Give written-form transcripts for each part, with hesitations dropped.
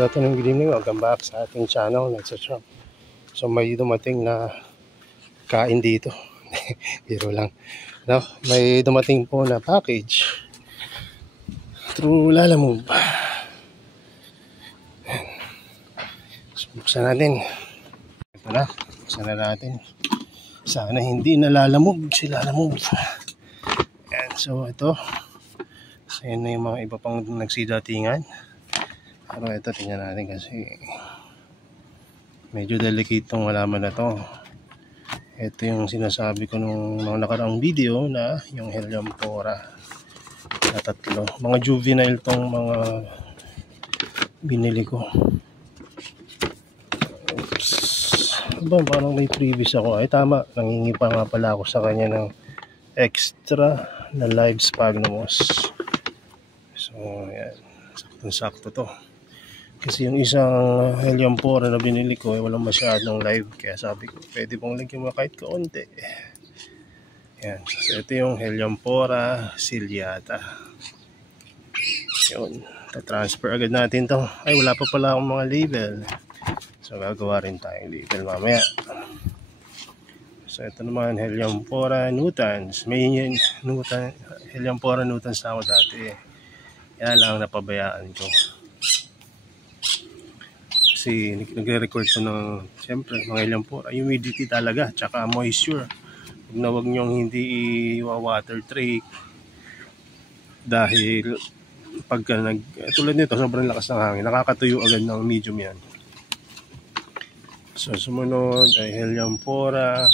Good afternoon, good evening. Welcome back sa ating channel, Let's Shop. So may dumating na kain dito. Biro lang. No, may dumating po na package through Lalamove. So, buksan natin. Ito na, buksan na natin. Sana hindi na Lalamove si Lalamove. Yan, so ito. So yun na yung mga iba pang nagsidatingan. Pero ito, tingnan natin kasi medyo delicate tong halaman na to. Ito yung sinasabi ko nung mga nakaraang video na yung Helianthora na 3. Mga juvenile tong mga binili ko. Oops. Aba, parang may previous ako. Ay tama, nangingi pa nga pala ako sa kanya ng extra na live sphagnum. So yan, saktong-sakto to. Kasi yung isang Helianthora na binili ko walang masyadong live, kaya sabi ko pwede pong lagyan mo kahit kaunti. Yan, so ito yung Helianthora ciliata. Yun, transfer agad natin to. Ay, wala pa pala akong mga label, so gagawa rin tayong label mamaya. So ito naman Helianthora nutans. May Helianthora nutans na ako dati, yan lang napabayaan ko. Kasi nagre-record ko ng siyempre mga Helianthora, humidity talaga, tsaka moisture. Huwag nyong hindi i-water tray dahil pagka tulad nito sobrang lakas ng hangin, nakakatuyo agad ng medium yan. So sumunod ay Helianthora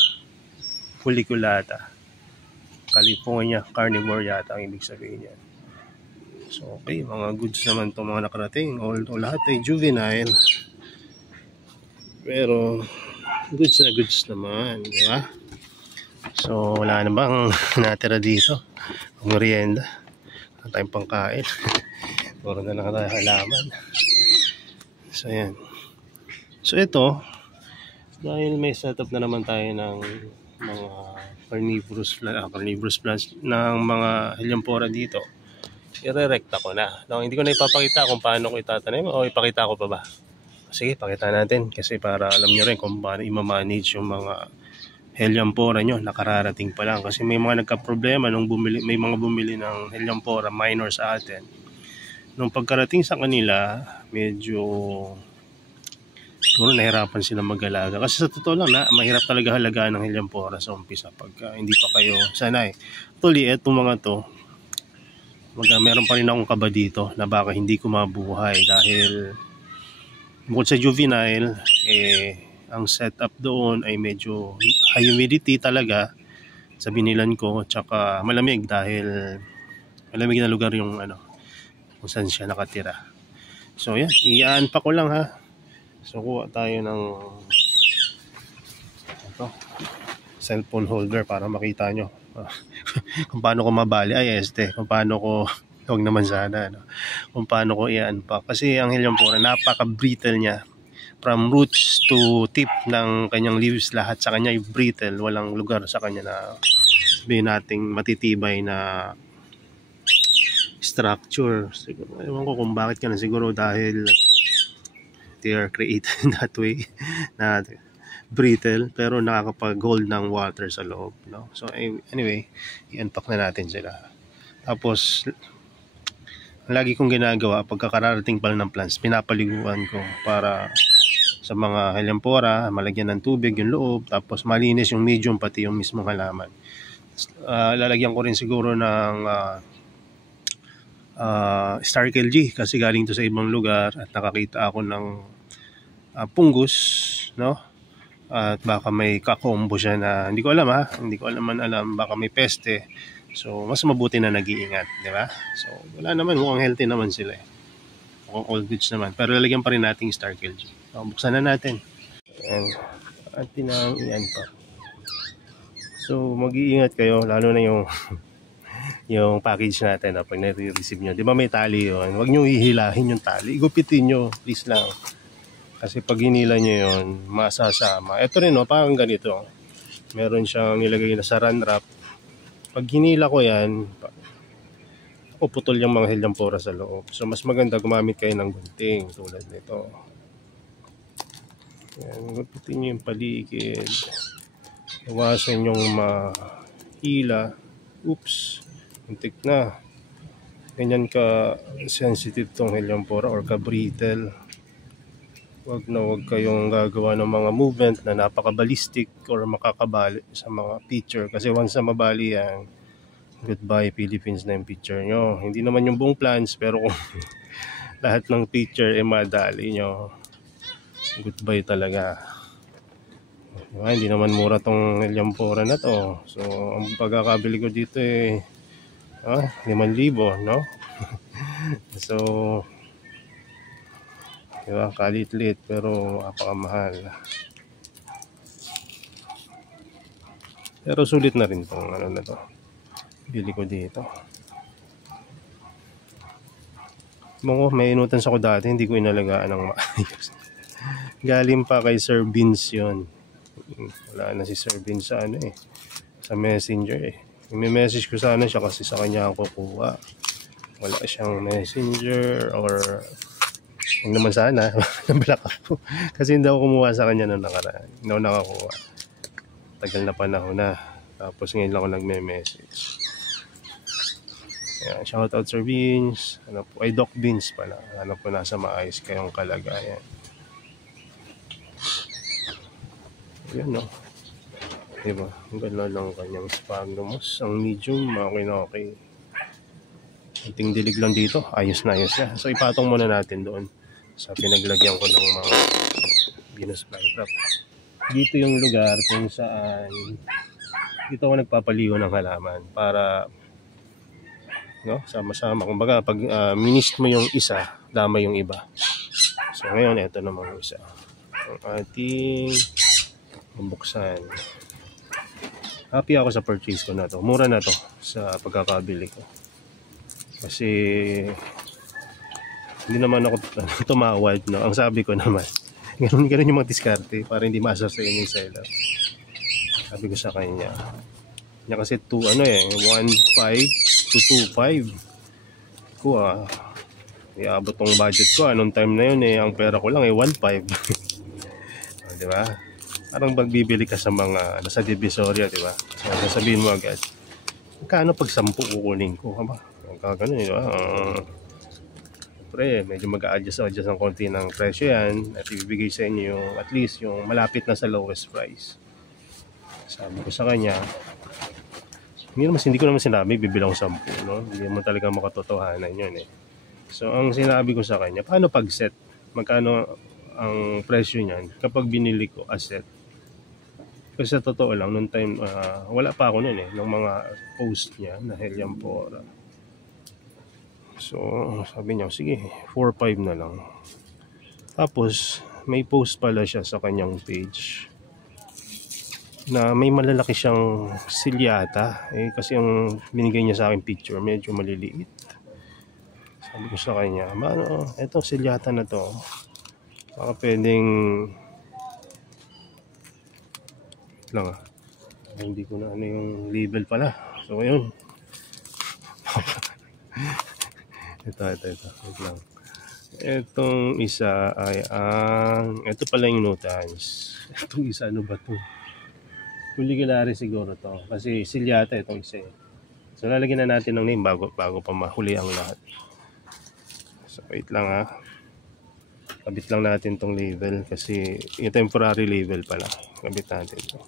folliculata, California carnivore yata ang ibig sabihin yan. So okay, mga goods naman itong mga nakarating, although lahat ay juvenile, pero goods na goods naman, di ba? So wala na bang natira dito? Merienda, wala tayong pangkain. Puro na lang tayo halaman. So yan. So ito, dahil may setup na naman tayo ng mga carnivorous plants ng mga Helianthora dito, ire-recta ko na. No, hindi ko na ipapakita kung paano ko itatanim, o ipakita ko pa ba? Sige, pakita natin kasi para alam nyo rin kung paano i-manage yung mga Helianthora nyo nakararating pa lang. Kasi may mga nagka-problema nung may mga bumili ng Helianthora minor sa atin. Nung pagkarating sa kanila, medyo siguro nahirapan sila mag-alaga. Kasi sa totoo lang mahirap talaga halagaan ng Helianthora sa umpisa pagka hindi pa kayo sanay. Actually, etong mga to, meron pa rin akong kaba dito na baka hindi ko mabuhay dahil bukod sa juvenile, ang setup doon ay medyo high humidity talaga sa binilan ko, tsaka malamig dahil malamig na lugar yung kung saan siya nakatira. So yan, iyaan pa ko lang ha. So kuha tayo ng cellphone holder para makita nyo kung paano ko mabali, kung paano ko, huwag naman sana, kung paano ko i-unpack. Kasi ang Helianthora, napaka-brittle niya. From roots to tip ng kanyang leaves, lahat sa kanya ay brittle. Walang lugar sa kanya na sabihin nating matitibay na structure. Siguro, ewan ko kung bakit ka na, siguro dahil they are created that way na brittle, pero nakakapag-hold ng water sa loob, no? So anyway, i-unpack na natin sila. Tapos lagi kong ginagawa pagkakararating pa lang ng plants, pinapaliguan ko para sa mga Helianthora malagyan ng tubig yung loob, tapos malinis yung medium pati yung mismong halaman. Lalagyan ko rin siguro ng Starkel G kasi galing to sa ibang lugar at nakakita ako ng fungus, no? At baka may kakombo siya na hindi ko alam baka may peste. So mas mabuti na nag-iingat, di ba? So wala naman, mukhang healthy naman sila mukhang all goods naman, pero lalagyan pa rin natin Starkel G. So buksan na natin at tinang iyan pa. So mag-iingat kayo, lalo na yung yung package natin pag nare-receive nyo, di ba may tali yun? Huwag nyo ihilahin yung tali, igupitin nyo please lang. Kasi pag hinila nyo yun, masasama. Ito rin parang ganito. Meron siyang nilagay na saran wrap. Pag hinila ko yan, mapuputol yung mga Helianthora sa loob. So mas maganda gumamit kayo ng gunting tulad nito. Yan, gupitin nyo yung paligid. Iwasan yung mahila. Oops, muntik na. Ganyan ka sensitive tong Helianthora or ka-brittle. Wag kayong gagawa ng mga movement na napaka-ballistic or makakabali sa mga picture. Kasi once na mabali yan, goodbye Philippines na yung picture nyo. Hindi naman yung buong plans, pero kung lahat ng picture madali nyo, goodbye talaga. Diba? Hindi naman mura tong Helianthora na to. So ang pagkakabili ko dito 5,000, no? So diba, kalit-lit pero napakamahal. Pero sulit na rin tong ano na to. Bili ko dito. May inutans ako dati, hindi ko inalagaan ng maayos. Galing pa kay Sir Vince yun. Wala na si Sir Vince sa sa messenger May message ko sana siya kasi sa kanya ako kukuha. Wala siyang messenger or huwag naman sana, nablock ako. Kasi hindi ako kumuha sa kanya nung nakaraan. Hindi ako nakakuha. Tagal na panahon na. Tapos ngayon lang ako nagme-message. Ayan, shoutout Sir Beans. Ay, Doc Beans pala. Po nasa maayos kayong kalagayan. Ayan, no? Diba? Ang ganda lang kanyang sphagnums. Ang medium, okay na okay. Kunting dilig lang dito. Ayos na. So, ipatong muna natin doon sa pinaglagyan ko ng mga Venus flytrap. Dito yung lugar kung saan dito ako nagpapaligo ng halaman para sama-sama. Kumbaga pag minist mo yung isa, dama yung iba. So ngayon ito naman yung isa. Ang ating bubuksan. Happy ako sa purchase ko na to. Mura na to sa pagkakabili ko. Kasi hindi naman ako tumawad, no? Ang sabi ko naman, ganun yung mga diskarte para hindi masar sa inyo yung seller. Sabi ko sa kanya, kasi 1.5 to 2.5 ko iabot tong budget ko. Anong time na yun ang pera ko lang 1.5. Di ba? Parang pagbibili ka sa mga sa Divisoria, di ba? So, sabihin mo agad, kano pag 10 kukunin ko? Ganun, di ba? Medyo mag-a-adjust ng konti ng presyo yan at ibibigay sa inyo yung at least yung malapit na sa lowest price. Sabi ko sa kanya, hindi ko naman sinabi bibilang 10, no? Hindi naman talaga makatotohanan yun So ang sinabi ko sa kanya, paano pag set? Magkano ang presyo niyan kapag binili ko as set? Kasi sa totoo lang nung time wala pa ako noon nung mga post niya na Helianthora. So, sabi niya, sige, 4.5 na lang. Tapos, may post pala siya sa kanyang page na may malalaki siyang silyata. Kasi yung binigay niya sa akin picture, medyo maliliit. Sabi ko sa kanya, etong silyata na to, baka pwedeng lang hindi ko na yung label pala. So, yun. Ito. Wait lang. Itong isa ay ito pala yung notans. Itong isa, ano ba to? Culicularis siguro to. Kasi silyata itong isa. So lalagyan na natin ng name bago pa mahuli ang lahat. So wait lang Kabit lang natin tong label kasi yung temporary label pala. Kabit natin to.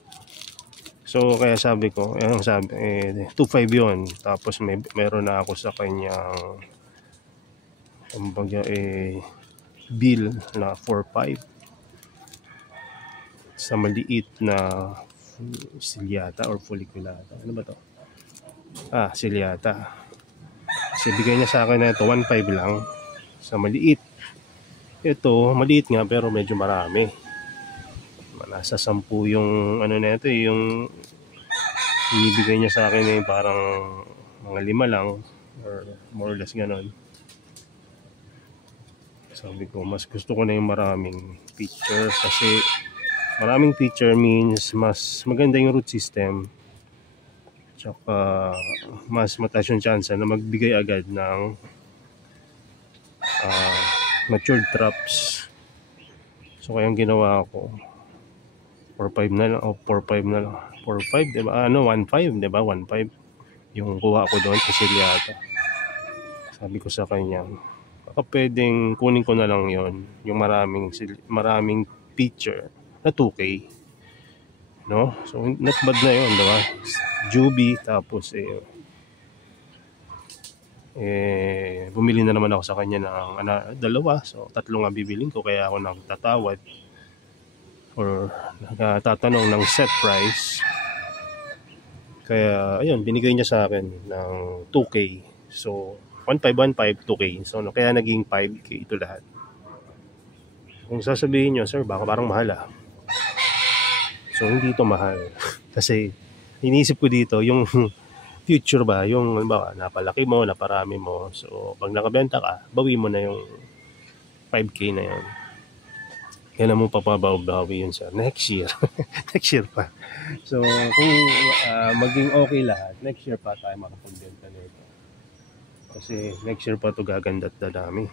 So kaya sabi ko, 2.5 yun. Tapos meron na ako sa kanyang bill na 4.5 sa maliit na silyata or folliculata. Ano ba to? Silyata. Kasi bigay niya sa akin na ito 1.5 lang sa maliit. Ito maliit nga pero medyo marami. Nasa 10 yung na ito yung inibigay niya sa akin parang mga 5 lang or more or less ganon. Sabi ko, mas gusto ko na yung maraming picture kasi maraming picture means mas maganda yung root system. Tsaka mas mataas yung chance na magbigay agad ng matured traps. So kaya ang ginawa ko 4-5 na lang, o 4-5 na lang. 4-5, diba? 1-5, diba? 1-5 yung kuha ko doon sa Silyata. Sabi ko sa kanya, baka pwedeng kunin ko na lang yon, yung maraming picture na 2K. No? So not bad na yun, diba? Juby, tapos bumili na naman ako sa kanya ng dalawa. So 3 nga bibiling ko, kaya ako nagtatawad or nagtatanong ng set price. Kaya ayun, binigay niya sa akin ng 2K. So 1.5, 2K. So kaya naging 5K ito lahat. Kung sasabihin nyo, sir, baka parang mahal ah. So hindi ito mahal. Kasi iniisip ko dito yung future ba, yung napalaki mo, naparami mo. So pag nakabenta ka, bawi mo na yung 5K na yun. Kailan mo papabawi yun, sir? Next year. Next year pa. So kung maging okay lahat, next year pa tayo makapagbenta nito. Kasi next year pa ito gaganda't dadami.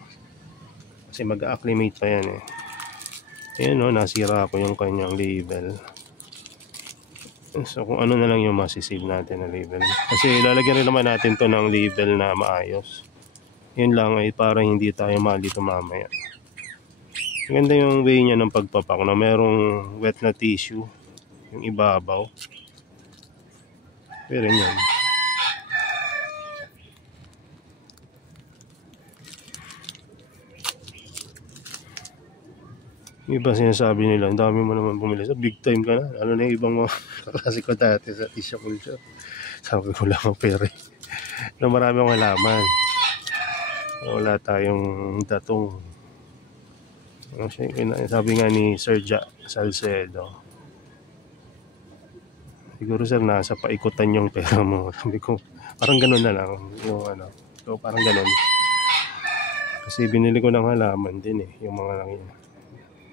Kasi mag-acclimate pa yan eh. Ayan o, nasira ko yung kanyang label. So kung ano na lang yung masisave natin na label. Kasi lalagyan rin naman natin to ng label na maayos. Yun lang ay para hindi tayo malito mamaya. Maganda yung way niya ng pagpapak na merong wet na tissue yung ibabaw. Pero yan. Iba sinasabi nila, ang dami mo naman bumili. So big time ka na. Ano na yung ibang mga kaklase ko dati sa tissue culture. Sabi ko lang ang pera. Na marami akong halaman. Wala tayong datong. Sabi nga ni Sir Salcedo, siguro sir nasa paikutan yung pera mo. Sabi ko parang ganun na lang yung so parang ganun. Kasi binili ko ng halaman din eh, yung mga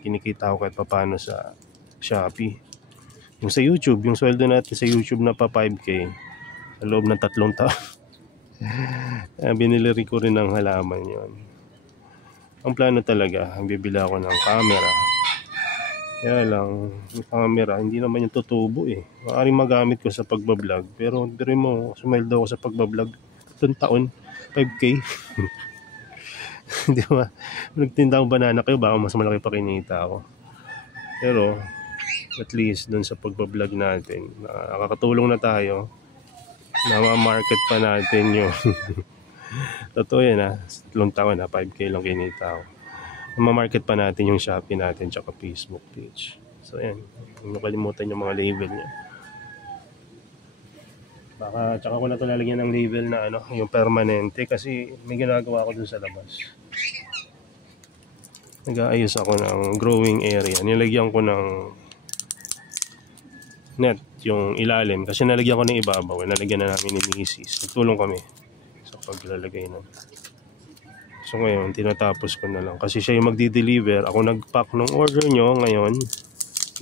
kinikita ko kahit paano sa Shopee. Yung sa YouTube, yung sweldo natin sa YouTube na pa 5K sa loob ng 3 taon. Binili ko rin ng halaman yon. Ang plano talaga, ang bibili ako ng camera. Kaya lang, yung camera, hindi naman yung tutubo eh. Maaaring magamit ko sa pagbablog. Pero dire mo, sumeldo ako sa pagbablog. 3 taon, 5K. Di ba? Nagtinda akong banana kayo, baka mas malaki pa kinita ako. Pero, at least dun sa pagbablog natin, nakakatulong na tayo. Na ma-market pa natin yung totoo yan ha, 3 taon na 5K lang kinita ako. Ma-market pa natin yung Shopee natin tsaka Facebook page. So yan, huwag nakalimutan yung mga label niya. Baka tsaka ko na ito lalagyan ng label na yung permanente kasi may ginagawa ako dun sa labas. Nag-aayos ako ng growing area. Nilagyan ko ng net yung ilalim kasi nalagyan ko ng ibabaw. Nalagyan na namin ni Mrs. Nagtulong kami sa paglalagay ng. So ngayon, tinatapos ko na lang. Kasi siya yung magdi-deliver. Ako nag-pack ng order nyo ngayon.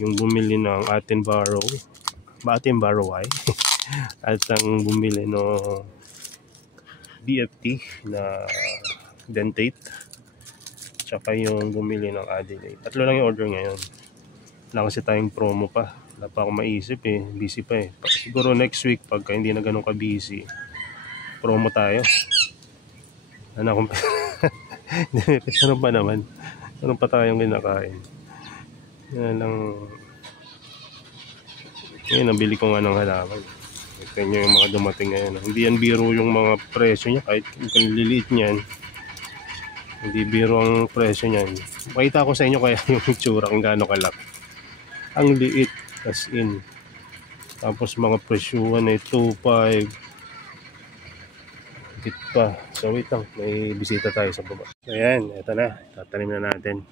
Yung bumili ng Attenborough. Attenborough ay. At ang bumili no BFT na dentate. Tsaka yung bumili ng Adelaide. 3 lang yung order ngayon. Wala kasi tayong promo pa. Wala pa ako maisip eh. Busy pa eh. Siguro next week pagka hindi na ganun ka busy, promo tayo. Ano akong meron pa naman. Meron pa tayong kinakain. Yan lang. Yan, nabili ko nga ng halaman. Ito nyo yung mga dumating ngayon. Hindi yan biro yung mga presyo niya. Kahit kung liliit niyan, hindi biro ang presyo niyan. Pakita ko sa inyo kaya yung itsura kung gaano kalaki. Ang liit as in. Tapos mga presyuhan ay 2.5. Higit pa. So wait lang, may bisita tayo sa baba. So ayan, eto na. Tatanim na natin.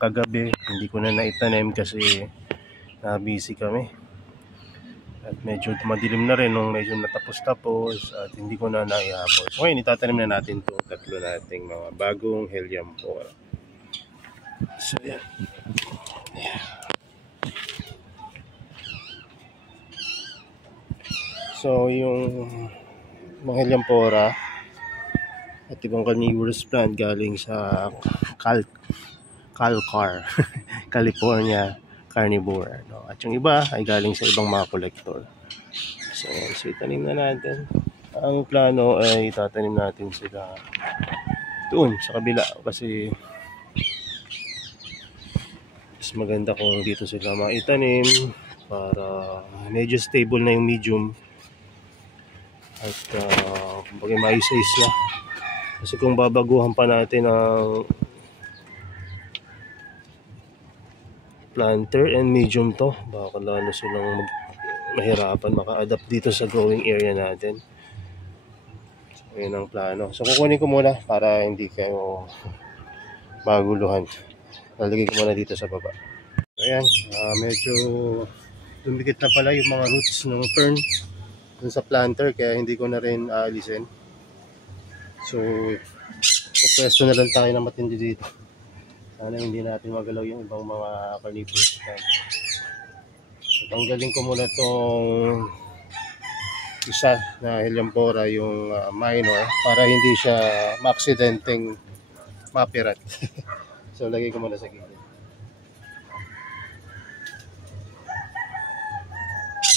Kagabi, hindi ko na naitanim kasi busy kami. At medyo madilim na rin nung medyo natapos-tapos at hindi ko na naihabol. So ngayon, itatanim na natin to 3 nating mga bagong helianthera. So yan. So yung mga Helianthera at ibang carnivorous plant galing sa Calcar, California carnivore, no? At yung iba ay galing sa ibang mga collector. So itanim na natin. Ang plano ay tatanim natin sila doon sa kabila kasi mas maganda kung dito sila maitanim para medyo stable na yung medium at kumbaga maayos-ayos na. Kasi kung babaguhan pa natin ang planter and medium to, baka lalo silang mahirapan maka-adapt dito sa growing area natin. So yun ang plano. So kukunin ko muna para hindi kayo maguluhan. Lalagay ko muna dito sa baba. Ayan, medyo dumikit na pala yung mga roots ng fern dun sa planter kaya hindi ko na rin aalisin. So pupwesto na lang tayo na matindi dito. Sana hindi natin magalaw yung ibang mga carnivorous plant. So tanggalin ko muna tong isa na Helianthera, yung minor, para hindi siya ma-aksidenteng mapirat. So lagay ko muna sa gilid.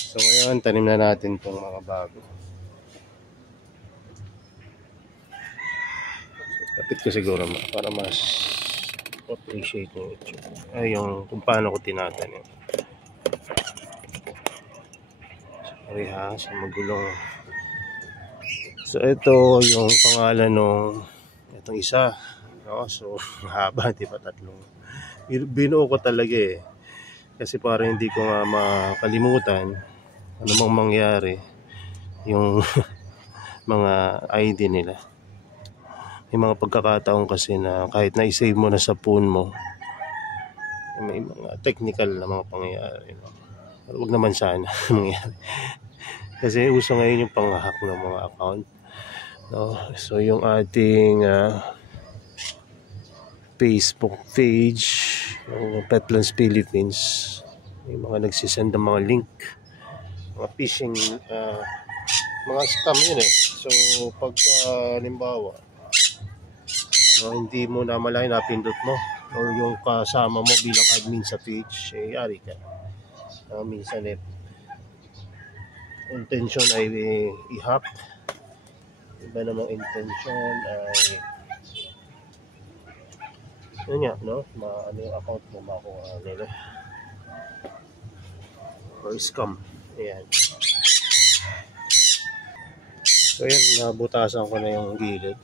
So ngayon tanim na natin itong mga bago. So, tapit ko siguro para mas appreciate nyo ay yung kung paano ko tinatanim. Sorry ha, sa magulong. So ito yung pangalan nung itong isa, no? So haba, di ba, tatlong binuo ko talaga eh. Kasi para hindi ko nga makalimutan ano mang mangyari yung mga ID nila. May mga pagkakataon kasi na kahit na i-save mo na sa phone mo, may mga technical na mga pangyayari, no? Pero wag naman sana mangyari. Kasi uso ngayon yung pang-hack ng mga account, no? So yung ating Facebook page, yung Petlands Philippines, may mga nagsisend ng mga link, mga phishing, mga scam yun eh. So pag halimbawa hindi mo na malay napindot mo or yung kasama mo bilang admin sa page, eh yari ka. Minsan intention ay i-hack, iba namang intention ay yun nga, no? Ano yung account mo makuha nila or scam. Ayan. So yan, nabutasan ko na yung gilid.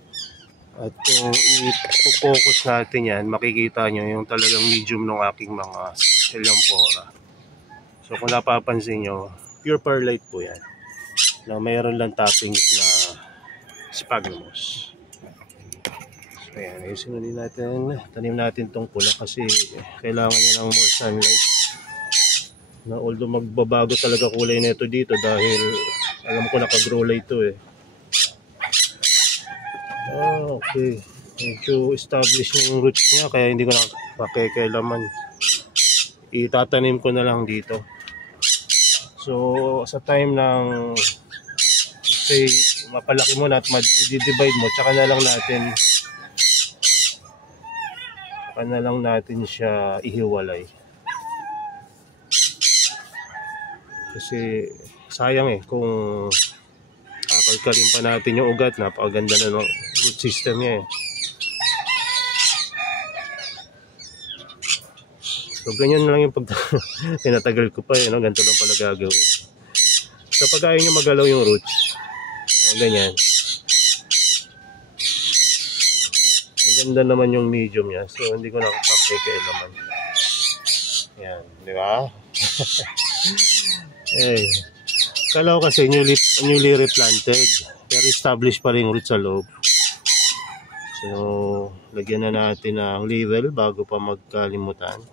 At kung i-focus natin yan, makikita nyo yung talagang medium ng aking mga Helianthera. So kung napapansin nyo, pure perlite po yan, na mayroon lang toppings na sphagnums. So ayan, ayusin natin. Tanim natin tong pula kasi kailangan niya ng more sunlight. Na although magbabago talaga kulay nito dito dahil alam ko naka-grow light to eh. Okay. Medyo established yung roots niya kaya hindi ko na pakikailaman. Itatanim ko na lang dito. So sa time ng say mapalaki mo na at i-divide mo, tsaka na lang natin siya ihiwalay. Kasi sayang eh kung kakalkalin pa natin yung ugat, napakaganda na ng root system niya eh. So ganyan na lang yung pag tinatagal ko pa eh, no? Ganito lang pala gagawin. So pag ayaw nyo magalaw yung roots, no, ganyan, maganda naman yung medium niya, so hindi ko nakapapekailaman. Yan, di ba? Eh, kalaw kasi newly replanted, pero established pa rin root sa loob. So lagyan na natin ng level bago pa magkalimutan.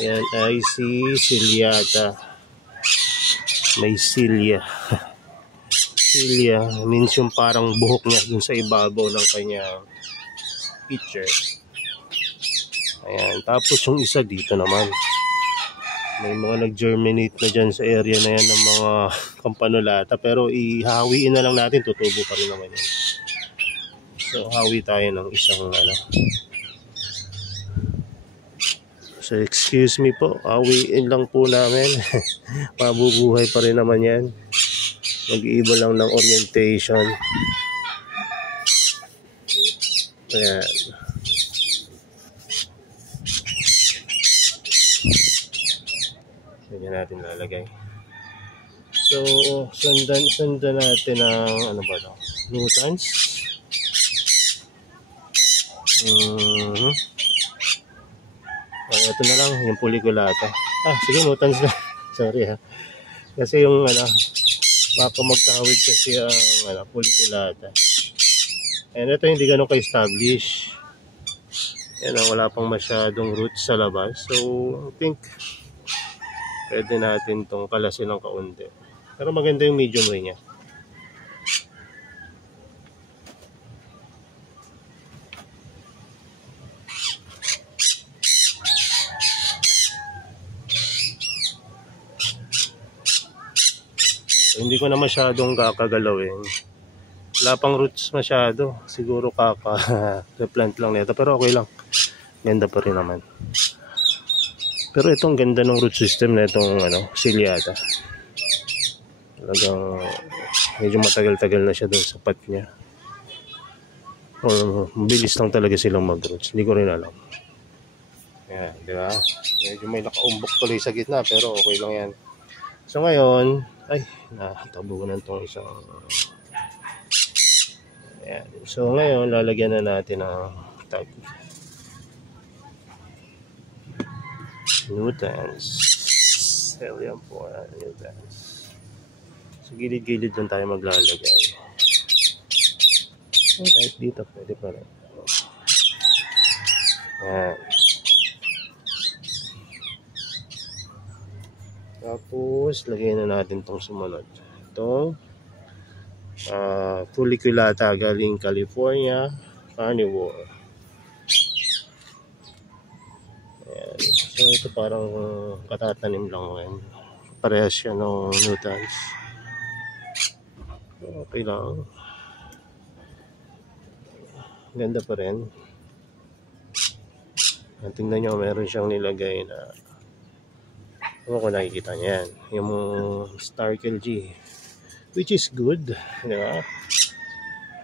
Ayan ay si Ciliata. May cilia. Cilia means yung parang buhok niya dun sa ibabaw ng kanyang picture. Ayan. Tapos yung isa dito naman. May mga nag-germinate na dyan sa area na yan ng mga campanulata. Pero ihawiin na lang natin. Tutubo pa rin naman yan. So, hawi tayo ng isang ano. So, excuse me po. Hawiin lang po namin. Mabubuhay pa rin naman yan. Mag-iiba lang ng orientation. Ayan. Ganyan natin lalagay. So, sundan natin ang ano ba ito? Nutans. Ito na lang, yung puliculata. Sige, nutans na. Sorry ha. Kasi yung ano, baka magkahawid kasi ang puliculata. And ito hindi ganun ka-establish. Yan, wala pang masyadong roots sa labas. So, I think pwede natin itong kalasin ng kaunti. Pero maganda yung medium way niya. So, hindi ko na masyadong kakagalawin. Wala pang roots masyado. Siguro kaka-replant lang nito. Pero okay lang. Ganda pa rin naman. Pero itong ganda ng root system na itong Ciliata. Talagang medyo matagal-tagal na siya doon sa pot niya. Mabilis lang talaga silang mag-roots. Hindi ko rin alam. Ayan, di ba? Medyo may nakaumbok tuloy sa gitna pero okay lang yan. So ngayon, natabunan itong isang... Ayan. So ngayon, lalagyan na natin ng tag. Nutans. Helium 4 Nutans. So gilid-gilid lang tayo maglalagay. Kahit dito pwede pa rin. Ayan. Tapos lagyan na natin itong sumunod. Itong Fuliculata galing California Carnivore. Ayan. So ito parang katatanim lang ngayon. Parehas siya ng Nutans. Okay lang. Ganda pa rin. Tingnan nyo, meron siyang nilagay na kung nakikita nyo yan. Yung Starkel G. Which is good. Diba?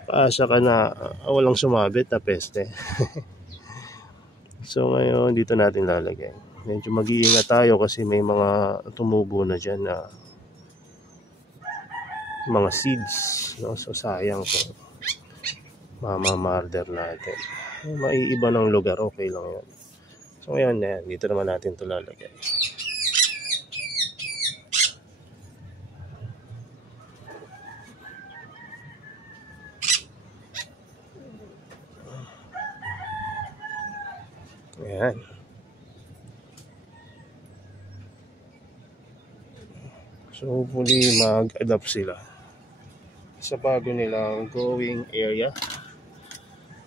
Paasa ka na walang sumabit na peste. So ngayon dito natin lalagay. Medyo mag-iingat tayo kasi may mga tumubo na dyan na mga seeds, no? So sayang kung mamamarder natin. Maiiba ng lugar, okay lang yan. So ngayon yan, dito naman natin ito lalagay. Ayan. So hopefully mag-adapt sila sa bago nilang growing area.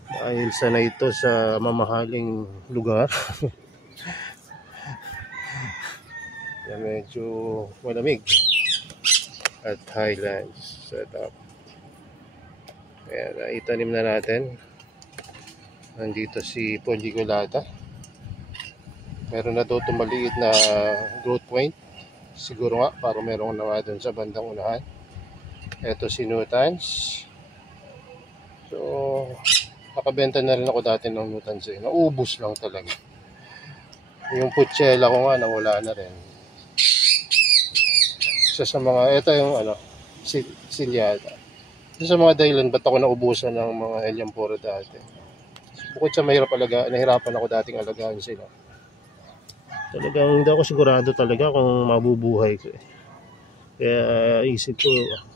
Dahil sanay ito sa mamahaling lugar. Na medyo malamig at highlands setup. Ayan, itanim na natin. Nandito si Fuliculata. Meron na daw itong maliit na growth point. Siguro nga, para meron na nga doon sa bandang unahan. Ito si Nutans. So, nakabenta na rin ako dati ng Nutans. Naubos lang talaga. Yung Puchella ko nga, nawala na rin. Isa sa mga, ito yung Ciliata. Isa sa mga dahilan, ba't ako naubusan ng mga Helium 4 dati. Bukod sa nahirapan ako dating alagaan sila. Talagang hindi ako sigurado talaga kung mabubuhay ko. Kaya isip ko,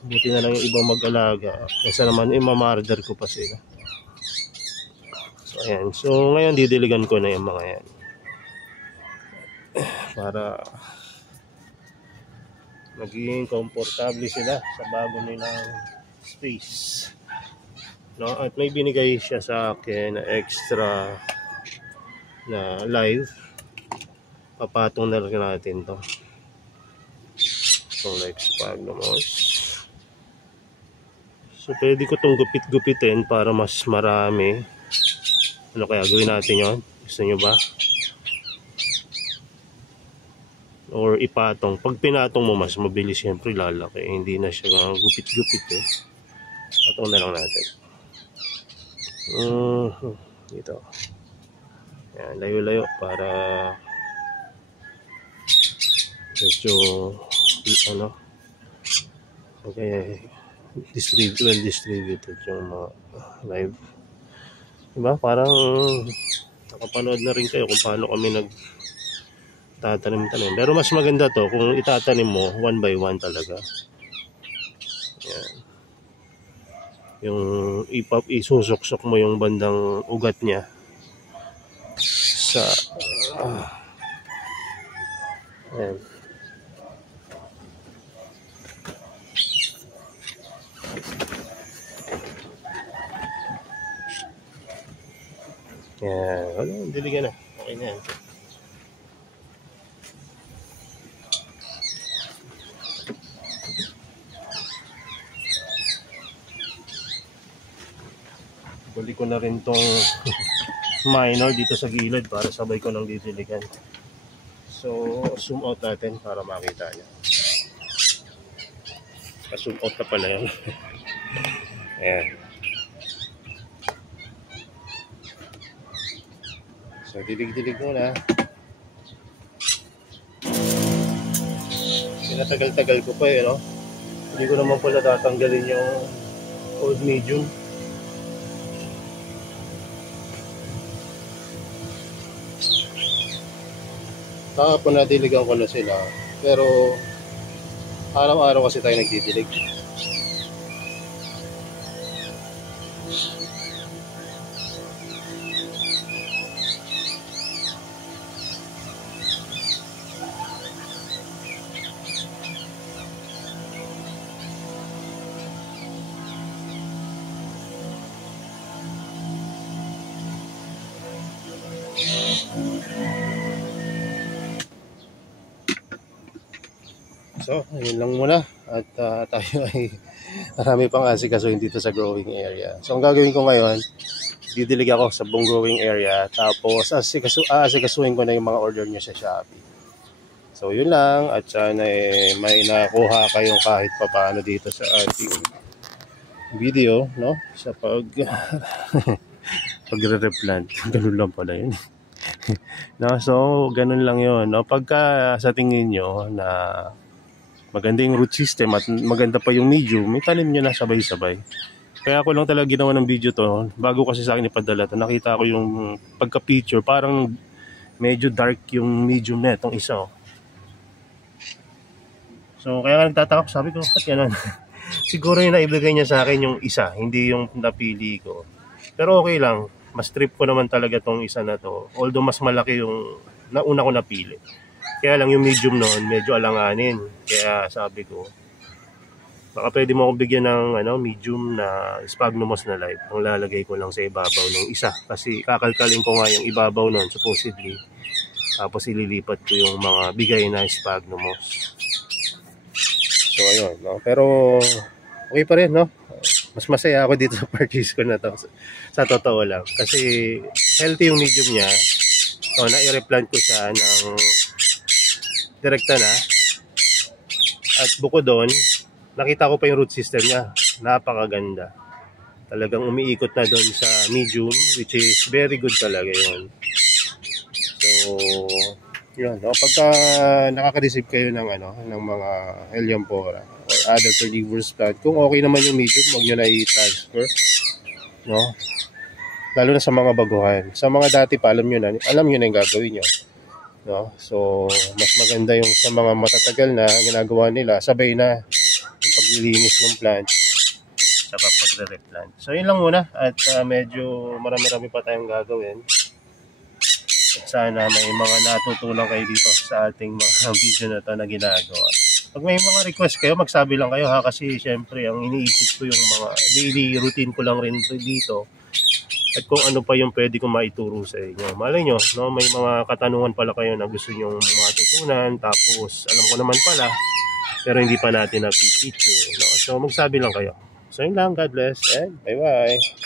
buti na lang yung ibang mag-alaga. Kaysa naman mamarder ko pa sila. So ayan. So ngayon didiligan ko na yung mga yan. Para maging komportable sila sa bago nilang space. No? At may binigay siya sa akin na extra na live. Papatong na rin natin to. Itong live sphagnum moss. So pwede ko itong gupit-gupitin para mas marami. Ano kaya gawin natin yon? Gusto nyo ba? Or ipatong. Pag pinatong mo mas mabilis, siyempre lalaki. Hindi na siya gupit-gupit eh. Patong na lang natin. Dito. Yan, layo-layo para medyo ano, okay, well distributed yung mga live. Diba? Parang nakapanood na rin kayo kung paano kami tatanim-tanim. Pero mas maganda to kung itatanim mo one by one talaga. Yan. Yung isusok-sok mo yung bandang ugat niya sa ayan. Yan. Ano, diligan na. Okay na yan. Balik ko na rin tong minor dito sa gilid para sabay ko nang didiligan. So, zoom out natin para makita nyo. Zoom out na pala yun. Ayan. So, dilig-dilig muna. Pinatagal-tagal ko pa no? Hindi ko naman pala tatanggalin yung old medium. Kahapon nadiligan ko na sila. Pero, araw-araw kasi tayo nagdidilig. So, yun lang muna. At tayo ay marami pang asikasuhin dito sa growing area. So, ang gagawin ko ngayon, didilig ako sa buong growing area. Tapos, asikasuhin ko na yung mga order nyo sa Shopee. So, yun lang. At sana may nakuha kayong kahit papaano dito sa ating video, no? Sa pagre-replant. Ganun lang pala yun. No? So, ganun lang yun. No? Pagka sa tingin nyo na maganda yung root system at maganda pa yung medium, may tanim nyo na sabay-sabay. Kaya ako lang talaga ginawa ng video to. Bago kasi sa akin ipadala to, nakita ko yung pagka-picture, parang medyo dark yung medium na itong isa. So, kaya nga nagtataka ko, sabi ko, ba't yan? Siguro yung naibigay niya sa akin yung isa, hindi yung napili ko. Pero okay lang, mas trip ko naman talaga tong isa na to. Although mas malaki yung nauna ko napili. Kaya lang yung medium noon, medyo alanganin. Kaya sabi ko, baka pwede mo akong bigyan ng medium na sphagnum moss na live. Ang lalagay ko lang sa ibabaw ng isa. Kasi kakalkalin ko nga yung ibabaw noon, supposedly. Tapos ililipat ko yung mga bigay na sphagnum moss. So ayun, no? Pero okay pa rin, no? Mas masaya ako dito sa purchase ko na to. Sa totoo lang. Kasi healthy yung medium niya. So, na-replant ko siya ng direkta na. At bukod doon, nakita ko pa yung root system niya. Napakaganda. Talagang umiikot na doon sa medium, which is very good talaga yun. So, yun. No? Pagka nakaka-receive kayo ng, ng mga Helianthera or other carnivorous plant, kung okay naman yung medium, huwag nyo na i-transfer. No? Lalo na sa mga baguhan. Sa mga dati pa, alam nyo na yung gagawin nyo. No? So, mas maganda yung sa mga matatagal na ginagawa nila, sabay na yung paglilinis ng plant sa pagre-replant. So, yun lang muna. At medyo marami-rami pa tayong gagawin. At sana may mga natutunan kayo dito sa ating mga video na ito na ginagawa. Pag may mga request kayo, magsabi lang kayo ha. Kasi syempre, ang iniisip ko yung mga daily routine ko lang rin dito. at kung ano pa yung pwede kong maituro sa inyo. Malay nyo, no, may mga katanungan pala kayo na gusto nyo matutunan, tapos alam ko naman pala, pero hindi pa natin na-picture. No? So magsabi lang kayo. So yun lang, God bless, and bye-bye.